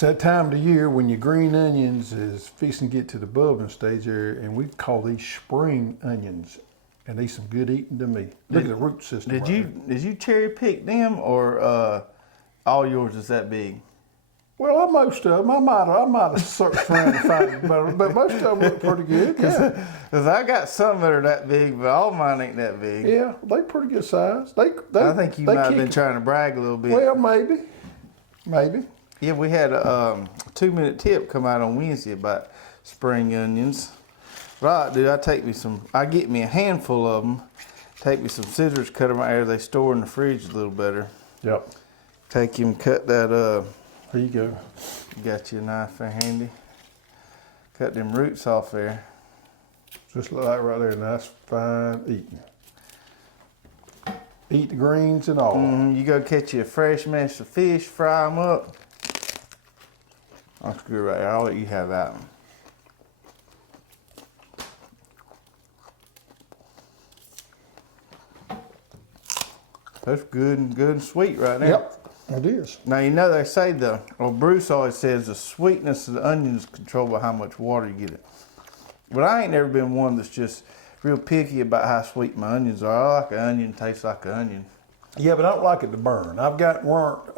It's that time of the year when your green onions is fixing to get to the bulbing stage there, and we call these spring onions. And these some good eating to me. Look at the root system. Did you cherry pick them, or all yours is that big? Well, most of them. I might have searched around to find it better, but most of them look pretty good. Yeah. Because I got some that are that big, but all mine ain't that big. Yeah, they pretty good size. I think you might have been trying to brag a little bit. Well, maybe. Yeah, we had a 2-minute tip come out on Wednesday about spring onions. Right, dude, I get me a handful of them, take me some scissors, cut them out there. They store in the fridge a little better. Yep. Take him, cut that Here you go. You got your knife there handy. Cut them roots off there. Just like that right there, nice fine eating. Eat the greens and all. You go catch you a fresh mess of fish, fry them up. That's good right there. I'll let you have that one. That's good and sweet right there. Yep, it is. Now, they say Bruce always says the sweetness of the onion is controlled by how much water you get it. But I ain't never been one that's just real picky about how sweet my onions are. I like an onion, tastes like an onion. Yeah, but I don't like it to burn. I've got burnt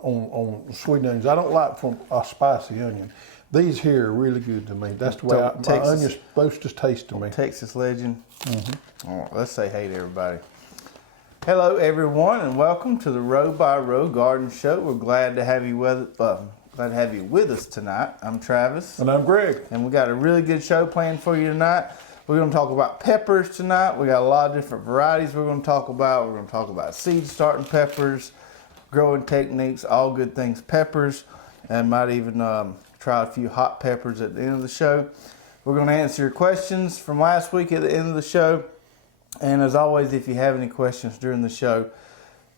on sweet onions. I don't like from a spicy onion. These here are really good to me. That's the way my onion's supposed to taste to me. Texas legend. Mm-hmm. All right, let's say hey to everybody. Hello, everyone, and welcome to the Row by Row Garden Show. We're glad to have you with us tonight. I'm Travis, and I'm Greg, and we got a really good show planned for you tonight. We're going to talk about peppers tonight. We got a lot of different varieties we're going to talk about. We're going to talk about seed starting peppers, growing techniques, all good things peppers, and might even try a few hot peppers at the end of the show. We're going to answer your questions from last week at the end of the show. And as always, if you have any questions during the show,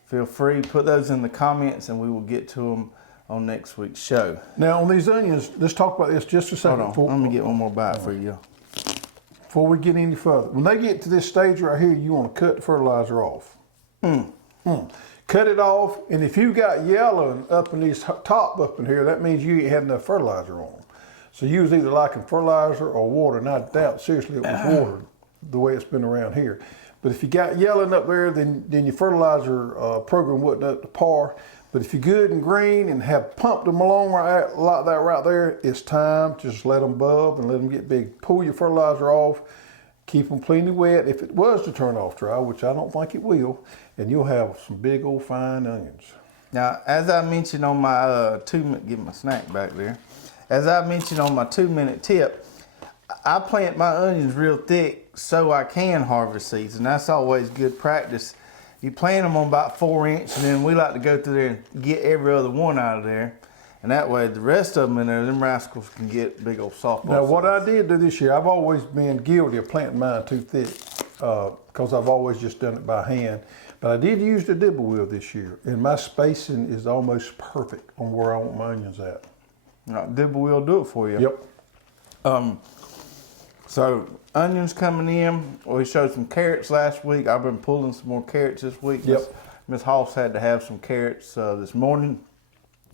feel free, put those in the comments and we will get to them on next week's show. Now on these onions, let's talk about this just a second. Hold on, let me get one more bite for you. Before we get any further, when they get to this stage right here, you want to cut the fertilizer off. Cut it off, and if you got yellow up in this top up in here, that means you ain't had enough fertilizer on them. So you was either liking fertilizer or water, and I doubt seriously it was water the way it's been around here. But if you got yellow up there, then your fertilizer program wasn't up to par. But if you're good and green and have pumped them along like that right there, it's time to just let them bub and let them get big. Pull your fertilizer off, keep them plenty wet. If it was to turn off dry, which I don't think it will, and you'll have some big old fine onions. Now, as I mentioned on my get my snack back there. As I mentioned on my 2-minute tip, I plant my onions real thick so I can harvest seeds, and that's always good practice. You plant them on about 4 inch, and then we like to go through there and get every other one out of there, and that way the rest of them in there, them rascals can get big old softball. Now what I did do this year, I've always been guilty of planting mine too thick because I've always just done it by hand. But I did use the dibble wheel this year, and my spacing is almost perfect on where I want my onions at. Dibble wheel do it for you. Yep. So onions coming in. We showed some carrots last week. I've been pulling some more carrots this week. Yep. Miss Hoss had to have some carrots this morning,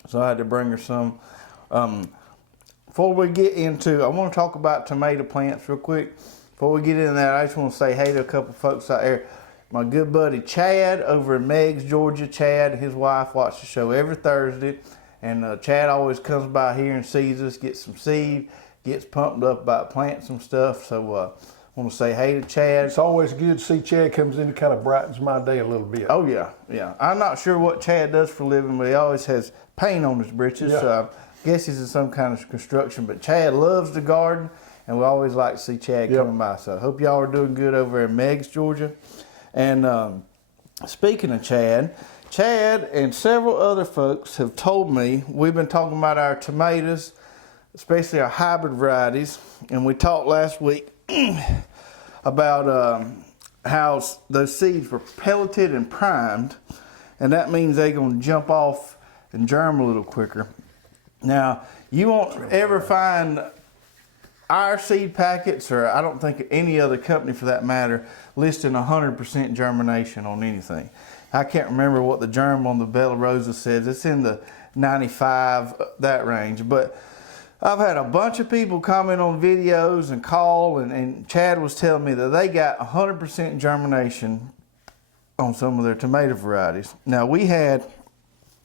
so I had to bring her some. Before we get into, I want to talk about tomato plants real quick. Before we get into that, I just want to say hey to a couple folks out there. My good buddy Chad over in Meigs, Georgia. Chad and his wife watch the show every Thursday, and Chad always comes by here and sees us, gets some seed, gets pumped up about planting some stuff. So I want to say hey to Chad. It's always good to see Chad comes in and kind of brightens my day a little bit. Oh yeah. I'm not sure what Chad does for a living, but he always has paint on his britches. Yeah. So I guess he's in some kind of construction. But Chad loves the garden, and we always like to see Chad coming by. So I hope y'all are doing good over in Meigs, Georgia. And speaking of Chad and several other folks have told me, we've been talking about our tomatoes, especially our hybrid varieties, and we talked last week about how those seeds were pelleted and primed, and that means they're going to jump off and germ a little quicker. Now, you won't ever find our seed packets, or I don't think any other company for that matter, listing 100% germination on anything. I can't remember what the germ on the Bella Rosa says. It's in the 95, that range. But I've had a bunch of people comment on videos and call, and Chad was telling me that they got 100% germination on some of their tomato varieties. Now, we had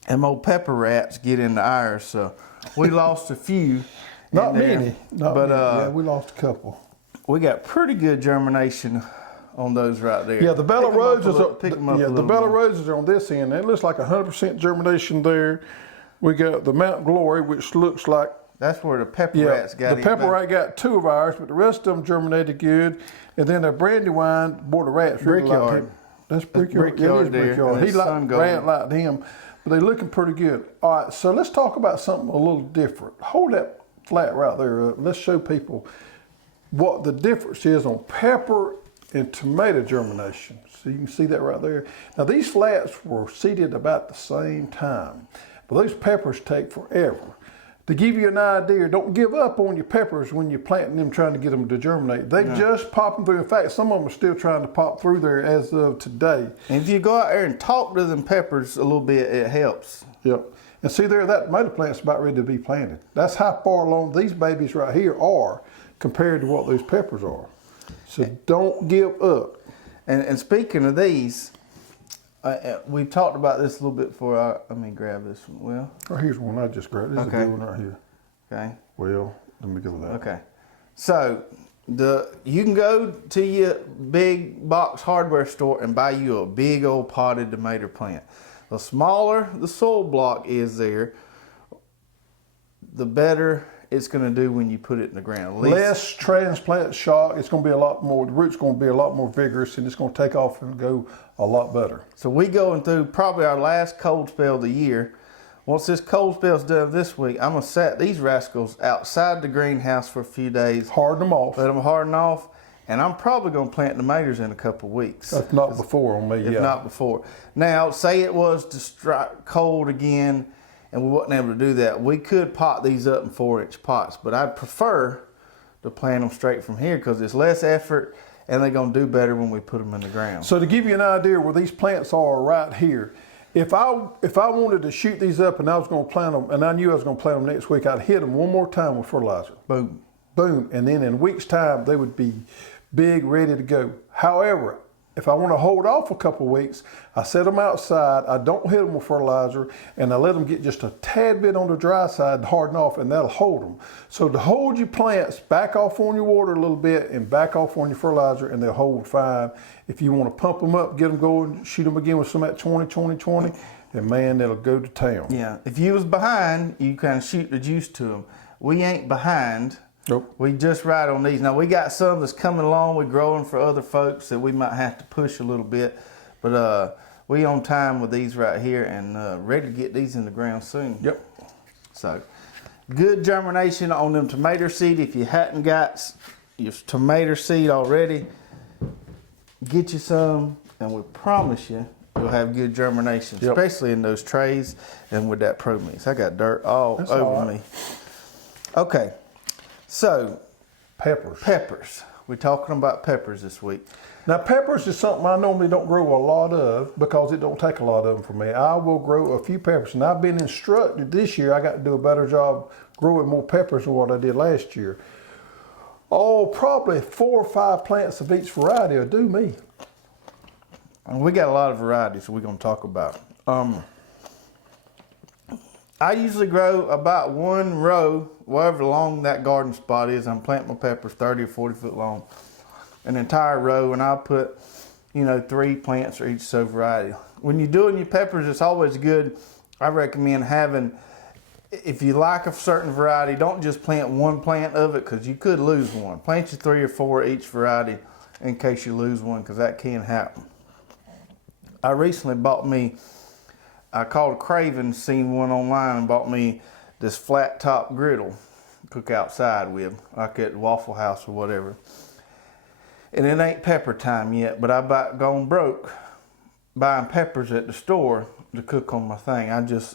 them old pepper rats get into ours, so we lost a few. Not many. But yeah, we lost a couple. We got pretty good germination on those right there. Yeah, the Bella Roses are the Bella more. Roses are on this end. It looks like 100% germination there. We got the Mount Glory, which looks like that's where the pepper rats got. The pepper rat got 2 of ours, but the rest of them germinated good. And then the Brandywine, boy, the rats really liked him. That's Brickyard. Yeah, it is Brickyard. He liked rat liked him, but they're looking pretty good. All right, so let's talk about something a little different. Hold that flat right there up. Let's show people what the difference is on pepper and tomato germination. So you can see that right there. Now these flats were seeded about the same time, but those peppers take forever. To give you an idea, don't give up on your peppers when you're planting them, trying to get them to germinate. They just popping through. In fact, some of them are still trying to pop through there as of today. And if you go out there and talk to them peppers a little bit, it helps. Yep. And see there, that tomato plant's about ready to be planted. That's how far along these babies right here are compared to what those peppers are. So don't give up. And speaking of these, we've talked about this a little bit before. Let me grab this one. Well, oh, here's one I just grabbed. This is a good one right here. Okay. Well, let me go with that. Okay. So you can go to your big box hardware store and buy you a big old potted tomato plant. The smaller the soil block is there, the better it's going to do when you put it in the ground. Less transplant shock. It's going to be a lot more, the root's going to be a lot more vigorous, and it's going to take off and go a lot better. So we going through probably our last cold spell of the year. Once this cold spell's done this week, I'm going to set these rascals outside the greenhouse for a few days. Harden them off. Let them harden off. And I'm probably going to plant tomatoes in a couple of weeks. If not before on me, If not before. Now, say it was to strike cold again and we wasn't able to do that, we could pot these up in 4-inch pots. But I'd prefer to plant them straight from here because it's less effort and they're going to do better when we put them in the ground. So to give you an idea where these plants are right here, if I wanted to shoot these up and I was going to plant them, and I knew I was going to plant them next week, I'd hit them one more time with fertilizer. Boom. Boom. And then in a week's time, they would be big, ready to go. However, if I want to hold off a couple of weeks, I set them outside, I don't hit them with fertilizer, and I let them get just a tad bit on the dry side to harden off, and that'll hold them. So to hold your plants, back off on your water a little bit and back off on your fertilizer, and they'll hold fine. If you want to pump them up, get them going, shoot them again with some of that 20, and man, that'll go to town. Yeah. If you was behind, you kind of shoot the juice to them. We ain't behind. Nope. We just ride on these. Now we got some that's coming along. We're growing for other folks that we might have to push a little bit, but we on time with these right here and ready to get these in the ground soon. Yep. So good germination on them tomato seed. If you hadn't got your tomato seed already, get you some, and we promise you'll have good germination, especially in those trays and with that Pro Mix. I got dirt all over me. Okay. So, peppers. We're talking about peppers this week. Now, peppers is something I normally don't grow a lot of because it don't take a lot of them for me. I will grow a few peppers, and I've been instructed this year I got to do a better job growing more peppers than what I did last year. Oh, probably 4 or 5 plants of each variety will do me. And we got a lot of varieties we're going to talk about. I usually grow about 1 row, wherever long that garden spot is. I'm planting my peppers 30 or 40 foot long, an entire row, and I'll put, 3 plants for each so variety. When you're doing your peppers, it's always good. I recommend having, if you like a certain variety, don't just plant 1 plant of it because you could lose one. Plant you 3 or 4 each variety in case you lose one because that can happen. I recently bought me, I called Craven, seen one online, and bought me this flat top griddle to cook outside with, like at Waffle House or whatever. And it ain't pepper time yet, but I about gone broke buying peppers at the store to cook on my thing.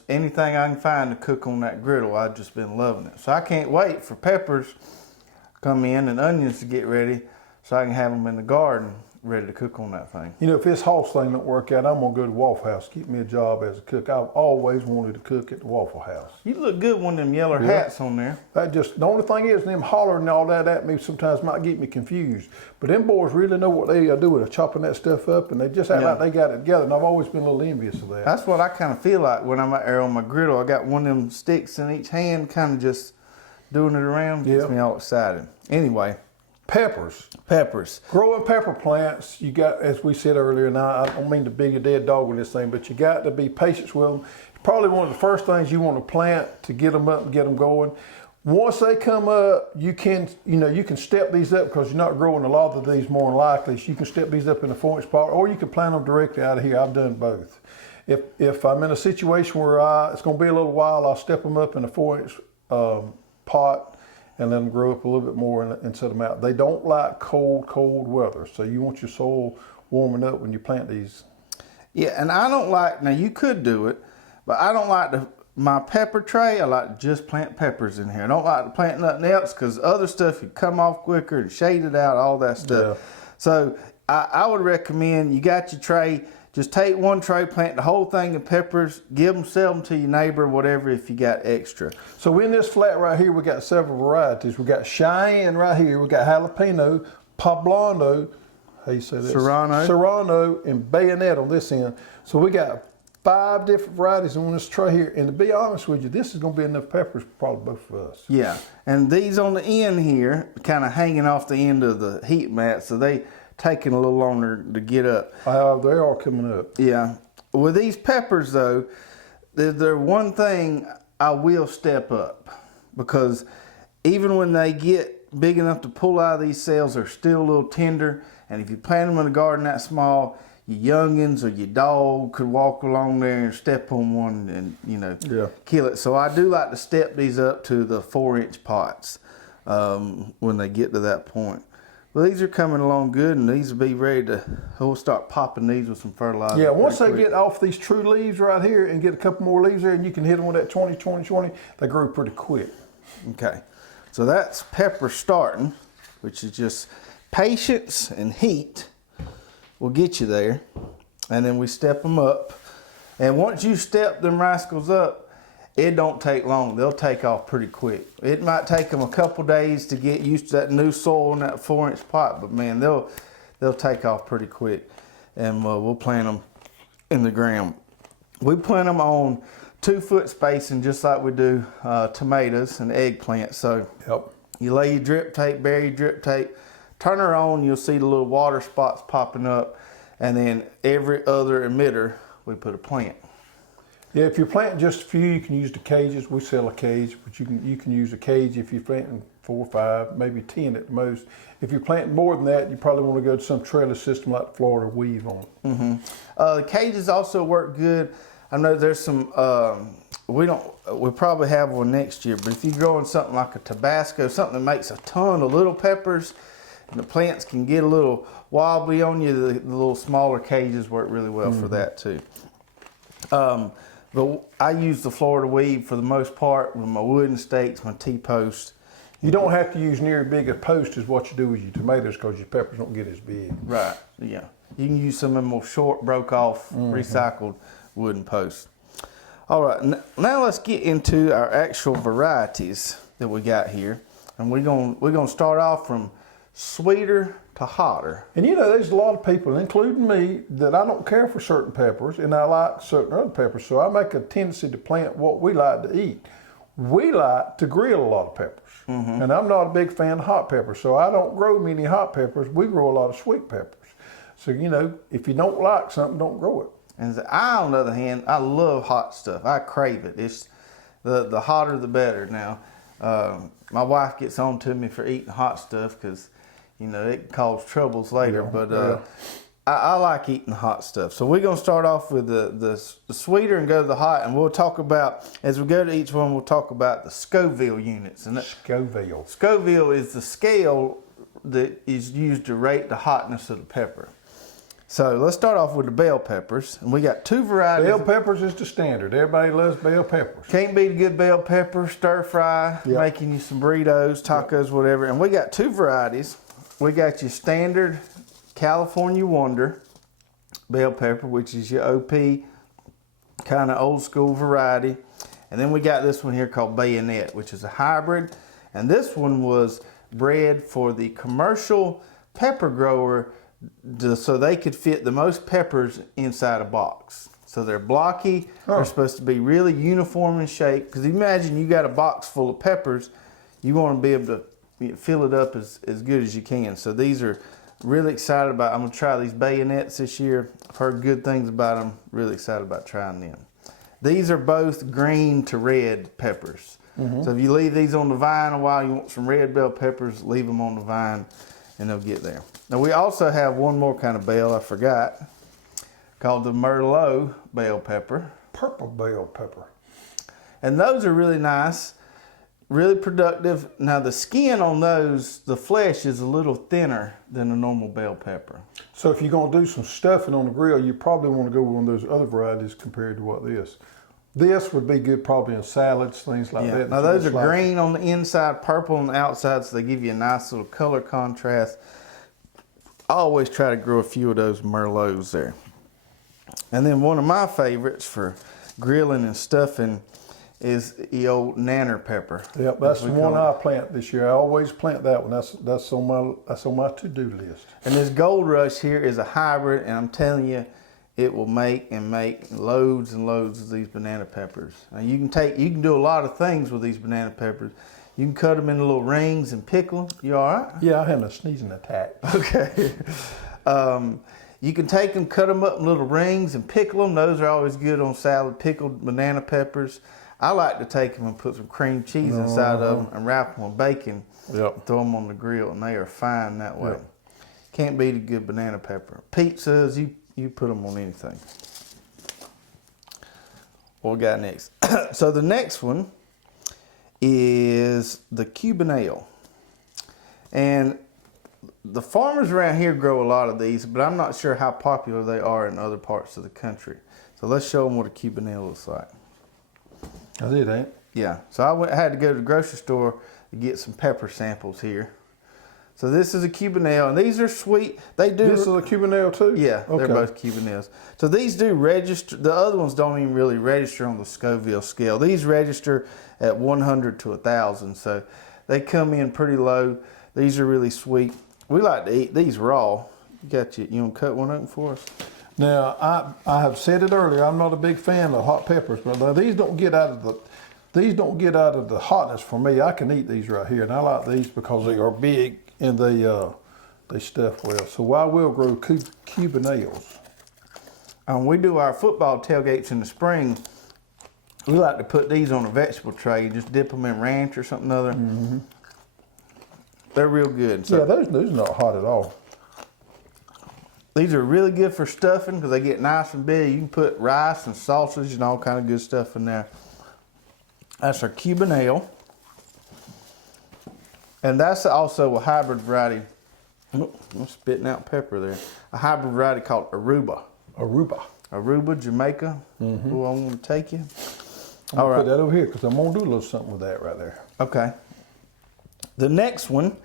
Anything I can find to cook on that griddle, I've just been loving it. So I can't wait for peppers to come in and onions to get ready so I can have them in the garden ready to cook on that thing. You know, if this Hoss thing don't work out, I'm gonna go to Waffle House, keep me a job as a cook. I've always wanted to cook at the Waffle House. You look good with one of them yellow hats on there. That just, the only thing is, them hollering and all that at me sometimes might get me confused. But them boys really know what they do with chopping that stuff up, and they just act like they got it together. And I've always been a little envious of that. That's what I kind of feel like when I'm out there on my griddle. I got one of them sticks in each hand, kind of just doing it around. Gets me all excited. Anyway. Peppers. Growing pepper plants, you got, as we said earlier, and I don't mean to be a dead dog with this thing, but you got to be patient with them. Probably one of the first things you want to plant to get them up and get them going. Once they come up, you can step these up because you're not growing a lot of these more than likely. So you can step these up in a 4-inch pot, or you can plant them directly out of here. I've done both. If I'm in a situation where it's going to be a little while, I'll step them up in a 4-inch pot and let them grow up a little bit more and set them out. They don't like cold weather, so you want your soil warming up when you plant these. Yeah, and I don't like, now you could do it, but I don't like my pepper tray, I like to just plant peppers in here. I don't like to plant nothing else because other stuff you come off quicker and shade it out, all that stuff. Yeah. So I would recommend, you got your tray, just take one tray, plant the whole thing of peppers, sell them to your neighbor, whatever, if you got extra. So in this flat right here, we got several varieties. We got Cheyenne right here. We got Jalapeno, Poblano, how you say that? Serrano, and Bayonet on this end. So we got 5 different varieties on this tray here. And to be honest with you, this is going to be enough peppers for probably both of us. Yeah, and these on the end here, kind of hanging off the end of the heat mat, so they taking a little longer to get up. They are coming up. Yeah. With these peppers though, there's one thing I will step up, because even when they get big enough to pull out of these cells, they're still a little tender. And if you plant them in a garden that small, your youngins or your dog could walk along there and step on one and, kill it. So I do like to step these up to the 4-inch pots when they get to that point. Well, these are coming along good, and these will be ready to, we'll start popping these with some fertilizer. Yeah, once they get off these true leaves right here and get a couple more leaves there, and you can hit them with that 20-20-20, they grow pretty quick. Okay, so that's pepper starting, which is just patience and heat will get you there. And then we step them up. And once you step them rascals up, it don't take long. They'll take off pretty quick. It might take them a couple days to get used to that new soil in that 4-inch pot, but man, they'll take off pretty quick. And we'll plant them in the ground. We plant them on 2-foot spacing, just like we do tomatoes and eggplants. So you lay your drip tape, bury your drip tape, turn her on, you'll see the little water spots popping up, and then every other emitter, we put a plant. Yeah, if you're planting just a few, you can use the cages. We sell a cage, but you can use a cage if you're planting 4 or 5, maybe 10 at the most. If you're planting more than that, you probably want to go to some trellis system like the Florida weave on it. Mm-hmm. The cages also work good. I know there's some, we probably have one next year, but if you're growing something like a Tabasco, something that makes a ton of little peppers, and the plants can get a little wobbly on you, the little smaller cages work really well for that too. But I use the Florida weave for the most part with my wooden stakes, my T-posts. You don't have to use near as big a post as what you do with your tomatoes because your peppers don't get as big. Right, yeah. You can use some of them more short, broke off, recycled wooden posts. All right, now let's get into our actual varieties that we got here. And we're gonna start off from sweeter to hotter. And you know, there's a lot of people, including me, that I don't care for certain peppers and I like certain other peppers. So I make a tendency to plant what we like to eat. We like to grill a lot of peppers. And I'm not a big fan of hot peppers, so I don't grow many hot peppers. We grow a lot of sweet peppers. So, you know, if you don't like something, don't grow it. And I, on the other hand, I love hot stuff. I crave it. It's the hotter the better now. My wife gets on to me for eating hot stuff because, you know, it can cause troubles later. But I like eating hot stuff. So we're going to start off with the sweeter and go to the hot. And we'll talk about, as we go to each one, we'll talk about the Scoville units. And Scoville is the scale that is used to rate the hotness of the pepper. So let's start off with the bell peppers. And we got 2 varieties. Bell peppers is the standard. Everybody loves bell peppers. Can't beat a good bell pepper, stir fry, making you some burritos, tacos, whatever. And we got 2 varieties. We got your standard California Wonder bell pepper, which is your OP kind of old school variety. And then we got this one here called Bayonet, which is a hybrid. And this one was bred for the commercial pepper grower so they could fit the most peppers inside a box. So they're blocky. They're supposed to be really uniform in shape. Because imagine you got a box full of peppers, you want to be able to fill it up as good as you can. So these are really excited about. I'm going to try these Bayonets this year. I've heard good things about them. Really excited about trying them. These are both green to red peppers. So if you leave these on the vine a while, you want some red bell peppers, leave them on the vine and they'll get there. Now we also have one more kind of bell I forgot, called the Merlot bell pepper. Purple bell pepper. And those are really nice, really productive. Now the skin on those, the flesh is a little thinner than a normal bell pepper. So if you're going to do some stuffing on the grill, you probably want to go with one of those other varieties compared to what this would be good probably in salads, things like that. Now those are green on the inside, purple on the outside, so they give you a nice little color contrast. I always try to grow a few of those Merlots there. And then one of my favorites for grilling and stuffing is the old Nanner Pepper. Yep, that's the one I plant this year. I always plant that one. That's on my to-do list. And this Gold Rush here is a hybrid, and I'm telling you, it will make loads and loads of these banana peppers. Now you can do a lot of things with these banana peppers. You can cut them into little rings and pickle them. You all right? Yeah, I had a sneezing attack. Okay. You can take them, cut them up in little rings and pickle them. Those are always good on salad, pickled banana peppers. I like to take them and put some cream cheese inside of them and wrap them with bacon. Yep. Throw them on the grill, and they are fine that way. Yep. Can't beat a good banana pepper. Pizzas, you put them on anything. What we got next? So the next one is the Cuban ale. And the farmers around here grow a lot of these, but I'm not sure how popular they are in other parts of the country. So let's show them what a Cuban ale looks like. That's it, ain't it? Yeah. So I had to go to the grocery store to get some pepper samples here. So this is a Cuban ale, and these are sweet. They do. This is a Cuban ale too? Yeah, okay. They're both Cuban ales. So these do register. The other ones don't even really register on the Scoville scale. These register at 100 to 1,000, so they come in pretty low. These are really sweet. We like to eat these raw. You want to cut one open for us? Now, I have said it earlier, I'm not a big fan of hot peppers, but these don't get out of the hotness for me. I can eat these right here, and I like these because they are big and they stuff well. So I will grow Cuban ales. We do our football tailgates in the spring. We like to put these on a vegetable tray and just dip them in ranch or something other. Mm-hmm. They're real good. So yeah, those are not hot at all. These are really good for stuffing because they get nice and big. You can put rice and sausage and all kind of good stuff in there. That's our Cuban ale. And that's also a hybrid variety. Oh, I'm spitting out pepper there. A hybrid variety called Aruba. Aruba, Jamaica. Mm-hmm. Oh, I want to take you. I'm going to put that over here because I'm going to do a little something with that right there. Okay. The next one,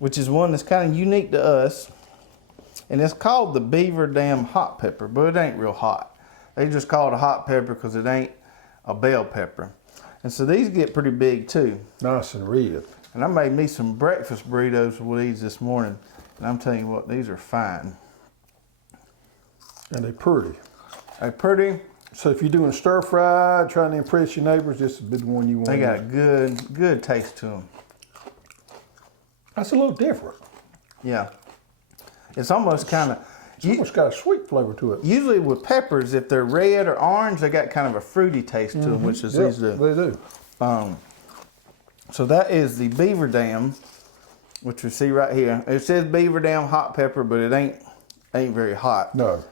which is one that's kind of unique to us, and it's called the Beaver Dam Hot Pepper, but it ain't real hot. They just call it a hot pepper because it ain't a bell pepper. And so these get pretty big too. Nice and red. And I made me some breakfast burritos with these this morning. And I'm telling you what, these are fine. And they're pretty. They're pretty. So if you're doing stir fry, trying to impress your neighbors, this is the one you want. They got a good taste to them. That's a little different. Yeah. It's almost kind of... It's almost got a sweet flavor to it. Usually with peppers, if they're red or orange, they got kind of a fruity taste to them, which is these do. They do. So that is the Beaver Dam, which you see right here. It says Beaver Dam Hot Pepper, but it ain't very hot. No.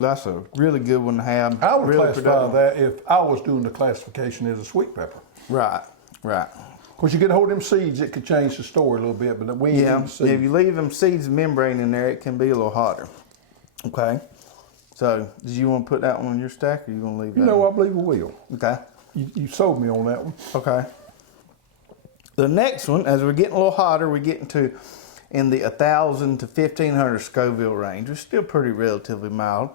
That's a really good one to have. I would classify that if I was doing the classification as a sweet pepper. Right. Of course, you get a hold of them seeds, it could change the story a little bit, but we ain't seeds. If you leave them seeds membrane in there, it can be a little hotter. Okay. So, did you want to put that one on your stack, or you want to leave that? I believe we will. Okay. You sold me on that one. Okay. The next one, as we're getting a little hotter, we're getting to, in the 1,000 to 1,500 Scoville range, which is still pretty relatively mild.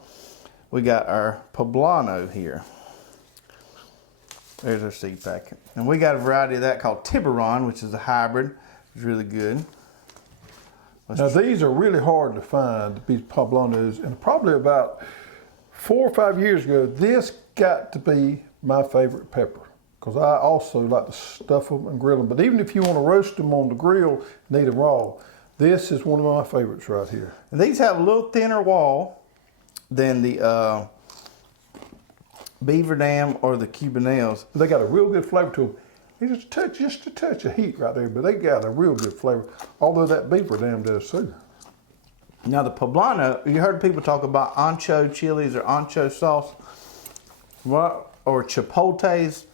We got our Poblano here. There's our seed packet. And we got a variety of that called Tiburon, which is a hybrid. It's really good. Now these are really hard to find, these Poblanos, and probably about 4 or 5 years ago, this got to be my favorite pepper, because I also like to stuff them and grill them. But even if you want to roast them on the grill and eat them raw, this is one of my favorites right here. And these have a little thinner wall than the Beaver Dam or the Cubanelles. They got a real good flavor to them. It's just a touch of heat right there, but they got a real good flavor, although that Beaver Dam does too. Now the Poblano, you heard people talk about ancho chilies or ancho sauce, or chipotles.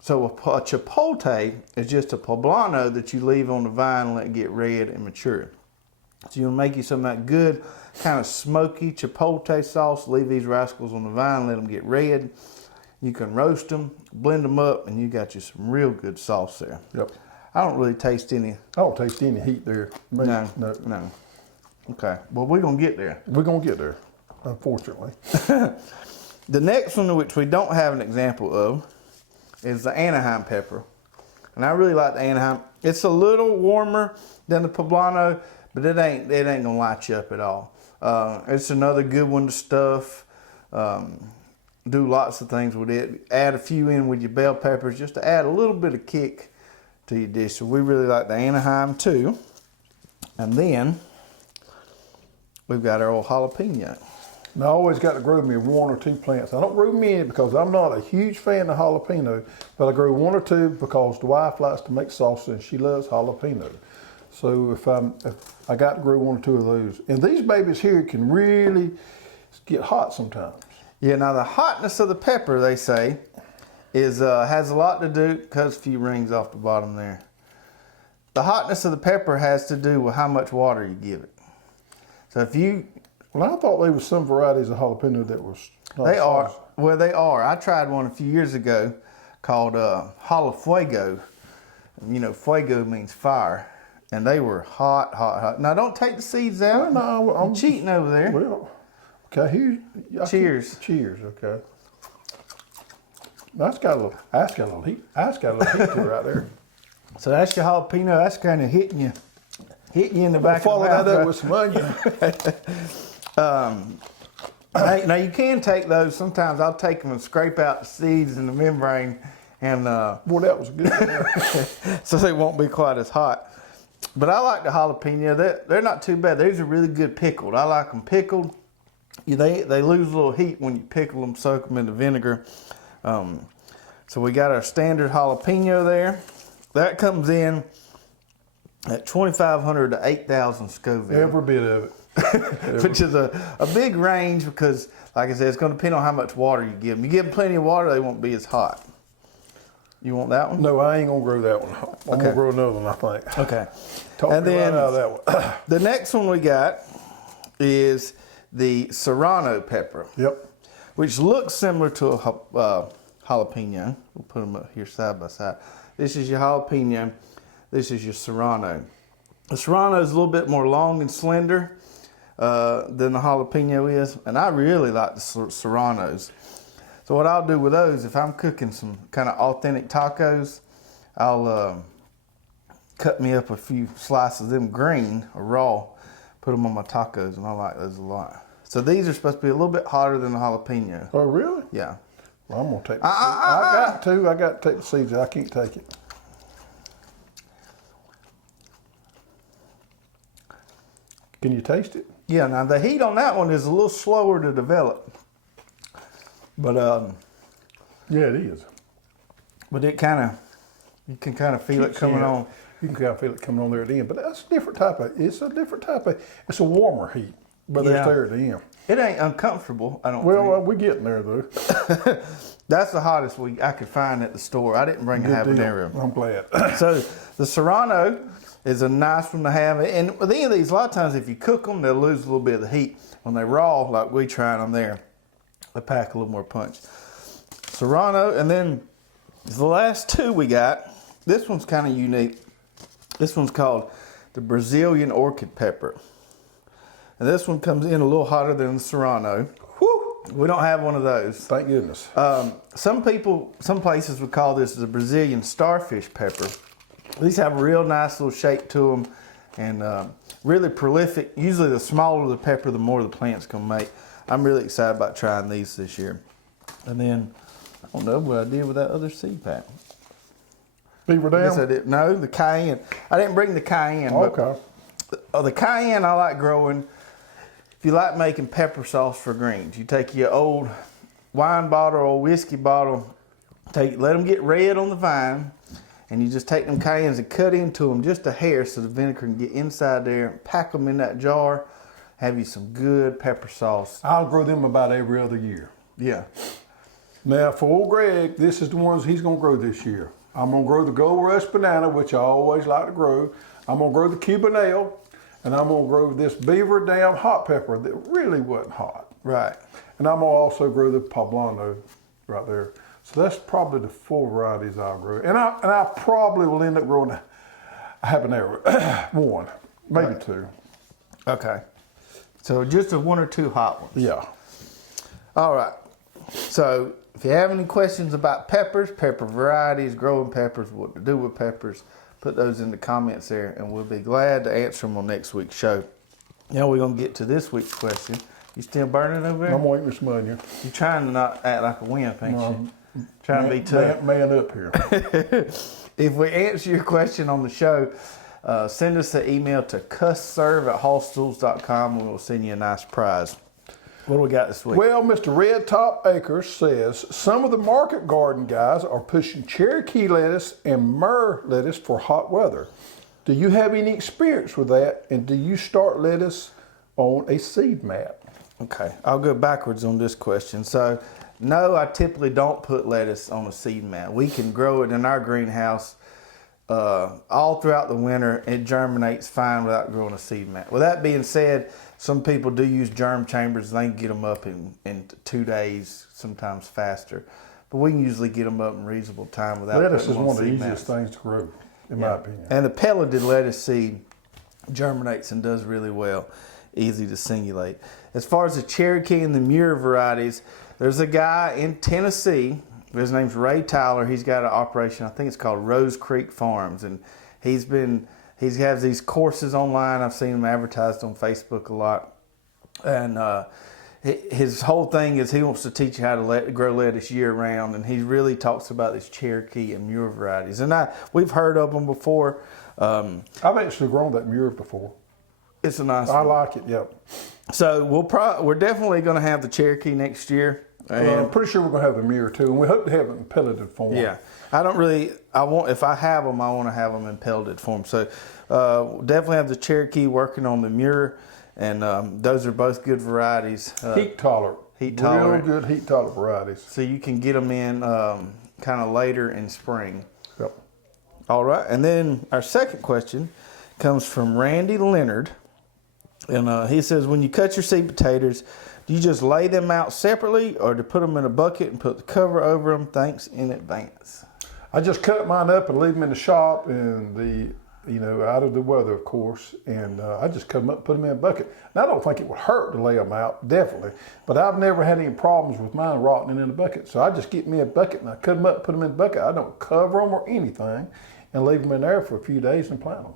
So a chipotle is just a Poblano that you leave on the vine and let it get red and mature. So you'll make you some of that good kind of smoky chipotle sauce. Leave these rascals on the vine, let them get red. You can roast them, blend them up, and you got you some real good sauce there. Yep. I don't really taste any. I don't taste any heat there. No. Okay, well, we're going to get there. We're going to get there, unfortunately. The next one, which we don't have an example of, is the Anaheim pepper. And I really like the Anaheim. It's a little warmer than the Poblano, but it ain't going to light you up at all. It's another good one to stuff. Do lots of things with it. Add a few in with your bell peppers just to add a little bit of kick to your dish. So we really like the Anaheim too. And then we've got our old jalapeno. Now, I always got to grow me 1 or 2 plants. I don't grow many because I'm not a huge fan of jalapeno, but I grow 1 or 2 because the wife likes to make salsa and she loves jalapeno. So if I got to grow 1 or 2 of those. And these babies here can really get hot sometimes. Yeah, now the hotness of the pepper, they say, is has a lot to do, because a few rings off the bottom there. The hotness of the pepper has to do with how much water you give it. So if you... Well, I thought there was some varieties of jalapeno that was not They are. sauce. Well, they are. I tried one a few years ago called Jalafuego. You know, fuego means fire. And they were hot, hot, hot. Now, don't take the seeds out. No, I'm cheating over there. Well, okay, here. Cheers. Cheers, okay. That's got a little heat. That's got a little heat to it right there. So that's your jalapeno. That's kind of hitting you in the back of the Follow mouth. that up with some onion. Now you can take those. Sometimes I'll take them and scrape out the seeds and the membrane, and Boy, that was good. so they won't be quite as hot. But I like the jalapeno. They're not too bad. These are really good pickled. I like them pickled. They lose a little heat when you pickle them, soak them in the vinegar. So we got our standard jalapeno there. That comes in at 2,500 to 8,000 Scoville. Every bit of it. Which is a big range because, like I said, it's going to depend on how much water you give them. You give them plenty of water, they won't be as hot. You want that one? No, I ain't going to grow that one. I'm going to grow another one, I think. Okay. Talk And me right then out of that one. the next one we got is the Serrano pepper. Yep. Which looks similar to a jalapeno. We'll put them up here side by side. This is your jalapeno. This is your Serrano. The Serrano is a little bit more long and slender than the jalapeno is, and I really like the Serranos. So what I'll do with those, if I'm cooking some kind of authentic tacos, I'll cut me up a few slices of them green or raw, put them on my tacos, and I like those a lot. So these are supposed to be a little bit hotter than the jalapeno. Oh, really? Yeah. Well, I'm going to take the seeds. I got to take the seeds out. I can't take it. Can you taste it? Yeah, now the heat on that one is a little slower to develop. But Yeah, it is. But it you can kind of feel it coming on. You can kind of feel it coming on there at the end. But that's a different type of, it's a warmer heat. But it's there at the end. It ain't uncomfortable, I don't think. Well, we're getting there though. That's the hottest I could find at the store. I didn't bring a habanero. I'm glad. So the Serrano is a nice one to have. And with any of these, a lot of times if you cook them, they'll lose a little bit of the heat. When they're raw, like we tried them there, they pack a little more punch. Serrano, and then the last two we got, this one's kind of unique. This one's called the Brazilian orchid pepper. And this one comes in a little hotter than the Serrano. Whew. We don't have one of those. Thank goodness. Some places would call this the Brazilian starfish pepper. These have a real nice little shape to them and really prolific. Usually the smaller the pepper, the more the plant's gonna make. I'm really excited about trying these this year. And then, I don't know what I did with that other seed pack. Beaver I guess I Dam? did. No, the cayenne. I didn't bring the cayenne. Okay. But, the cayenne I like growing. If you like making pepper sauce for greens, you take your old wine bottle or whiskey bottle, let them get red on the vine, and you just take them cayennes and cut into them just a hair so the vinegar can get inside there, pack them in that jar, have you some good pepper sauce. I'll grow them about every other year. Yeah. Now, for old Greg, this is the ones he's going to grow this year. I'm going to grow the Gold Rush Banana, which I always like to grow. I'm going to grow the Cuban Ale, and I'm going to grow this Beaver Dam Hot Pepper that really wasn't hot. Right. And I'm going to also grow the Poblano right there. So that's probably the 4 varieties I'll grow. And I probably will end up growing a habanero, 1, maybe Right. 2. Okay. So just a 1 or 2 hot ones. Yeah. All right. So if you have any questions about peppers, pepper varieties, growing peppers, what to do with peppers, put those in the comments there, and we'll be glad to answer them on next week's show. Now we're going to get to this week's question. You still burning over there? I'm going to eat this onion. You're trying to not act like a wimp, ain't you? Trying to be tough. Man up here. If we answer your question on the show, send us an email to cussserve@hallstools.com and we'll send you a nice prize. What do we got this week? Well, Mr. Red Top Acres says some of the market garden guys are pushing Cherokee lettuce and myrrh lettuce for hot weather. Do you have any experience with that? And do you start lettuce on a seed mat? Okay, I'll go backwards on this question. So, no, I typically don't put lettuce on a seed mat. We can grow it in our greenhouse all throughout the winter. It germinates fine without growing a seed mat. With that being said, some people do use germ chambers. They can get them up in 2 days, sometimes faster. But we can usually get them up in reasonable time without Lettuce is putting them one on of the seed easiest mats. things to grow, in my opinion. And the pelleted lettuce seed germinates and does really well. Easy to singulate. As far as the Cherokee and the Muir varieties, there's a guy in Tennessee. His name's Ray Tyler. He's got an operation, I think it's called Rose Creek Farms. And he has these courses online. I've seen him advertised on Facebook a lot. And his whole thing is he wants to teach you how to grow lettuce year round. And he really talks about these Cherokee and Muir varieties. And we've heard of them before. I've actually grown that Muir before. It's a nice I one. like it, yep. So we're definitely going to have the Cherokee next year. I'm pretty sure we're going to have the Muir too, and we hope to have it in pelleted form. Yeah, if I have them, I want to have them in pelleted form. So definitely have the Cherokee, working on the Muir, and those are both good varieties. Heat tolerant. Heat tolerant. Real good heat tolerant varieties. So you can get them in kind of later in spring. Yep. All right, and then our second question comes from Randy Leonard. And he says, when you cut your seed potatoes, do you just lay them out separately or do you put them in a bucket and put the cover over them? Thanks in advance. I just cut mine up and leave them in the shop and out of the weather, of course. And I just cut them up, put them in a bucket. Now, I don't think it would hurt to lay them out, definitely. But I've never had any problems with mine rotting in a bucket. So I just get me a bucket and I cut them up, put them in a bucket. I don't cover them or anything and leave them in there for a few days and plant them.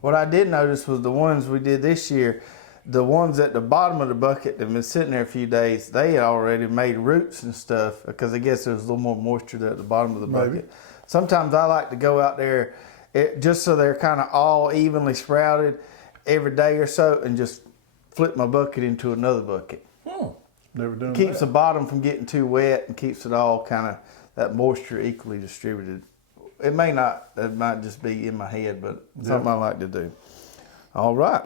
What I did notice was the ones we did this year, the ones at the bottom of the bucket that have been sitting there a few days, they had already made roots and stuff because I guess there's a little more moisture there at the bottom of the bucket. Maybe. Sometimes I like to go out there just so they're kind of all evenly sprouted every day or so and just flip my bucket into another bucket. Never done Keeps that. the bottom from getting too wet and keeps it all kind of that moisture equally distributed. It might just be in my head, but something I like to do. All right,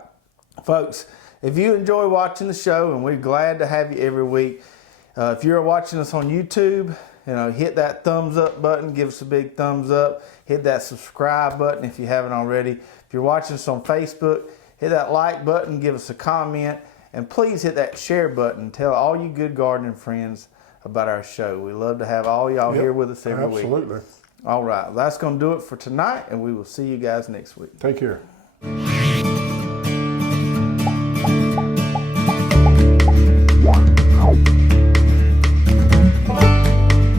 folks, if you enjoy watching the show, and we're glad to have you every week, if you're watching us on YouTube, hit that thumbs up button, give us a big thumbs up, hit that subscribe button if you haven't already. If you're watching us on Facebook, hit that like button, give us a comment, and please hit that share button. Tell all you good gardening friends about our show. We love to have all y'all here with us every week. Absolutely. All right, that's going to do it for tonight, and we will see you guys next week. Take care.